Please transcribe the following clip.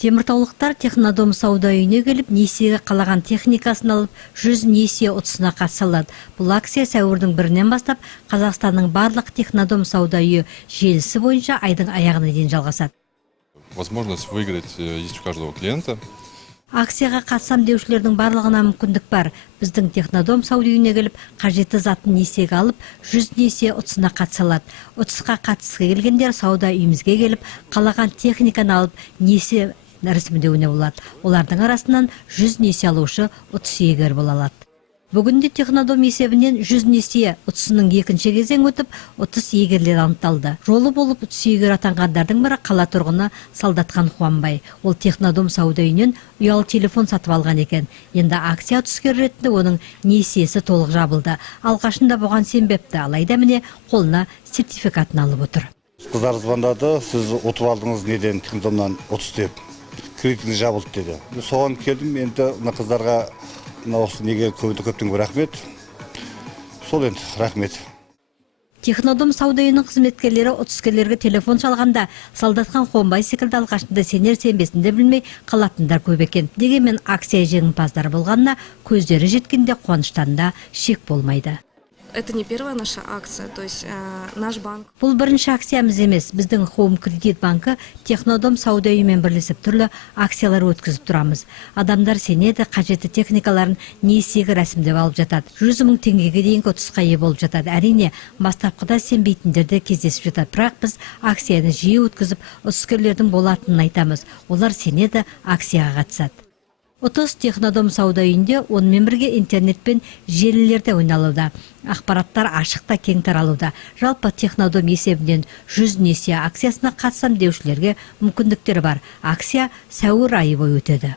Теміртаулықтар технодом сауда үйіне келіп, несиеге қалаған техникасын алып, 100 несие ұтысына қатыса алады. Бұл акция сәуірдің 1-нен бастап Қазақстанның барлық технодом сауда үйі желісі бойынша айдың аяғына дейін жалғасады. Возможность выиграть есть у каждого клиента. Акцияға қатысам деушілердің барлығына мүмкіндік бар. Біздің технодом сауда үйіне келіп, қажетті затын несиеге алып, 100 несие ұтысына қатыса алады. Ұтысқа қатысқа келгендер сауда үйімізге келіп, қалаған техниканы алып, несие рәсімдеуіне болады. Олардың арасынан 100 несие алушы ұтыс иегері бола алады. Бүгінде технодом есебінен 100 несие ұтысының екінші кезең өтіп, ұтыс иегерлері анықталды. Жолы болып ұтыс иегері атанғандардың бірі қала тұрғыны Солдатхан Қуанбай. Ол технодом сауда үйінен ұялы телефон сатып алған екен. Енді акция ұтыскер ретінде оның несиесі толық жабылды. Алғашында бұған сенбепті, алайда міне қолына сертификатын алып отыр. Қыздар звондады, сіз ұтып алдыңыз неден технодомнан 30 деп. Кредитіңіз жабылды деді. Соған келдім, енді мына қыздарға осы неге көптен рахмет. Сол енді рахмет. Технодом сауда үйінің қызметкерлері ұтыскерлерге телефон шалғанда Солдатхан Қуанбай секілді алғашында сенер-сенбесінде білмей қалатындар көп екен. Дегенмен акция жеңімпаздары болғанына көздері жеткенде қуаныштарында шек болмайды. Это не первая наша акция, то есть наш банк. Бұл бірінші акциямыз емес. Біздің Home Кредит банкі технодом сауда үйімен бірлесіп түрлі акциялар өткізіп тұрамыз. Адамдар сенеді, қажетті техникаларын несиеге рәсімдеп алып жатады. 100 мың теңгеге дейінгі ұтысқа ие болып жатады. Әрине, бастапқыда сенбейтіндер де кездесіп жатады. Бірақ біз акцияны жиі өткізіп, ұтыскерлердің болатынын айтамыз. Олар сенеді, акцияға қатысады. Ұтыс технодом сауда үйінде онымен бірге интернет пен желілерде ойналуда. Ақпараттар ашықта кең таралуда. Жалпы технодом есебінен 100 несие акциясына қатысам деушілерге мүмкіндіктері бар. Акция сәуір айы бойы өтеді.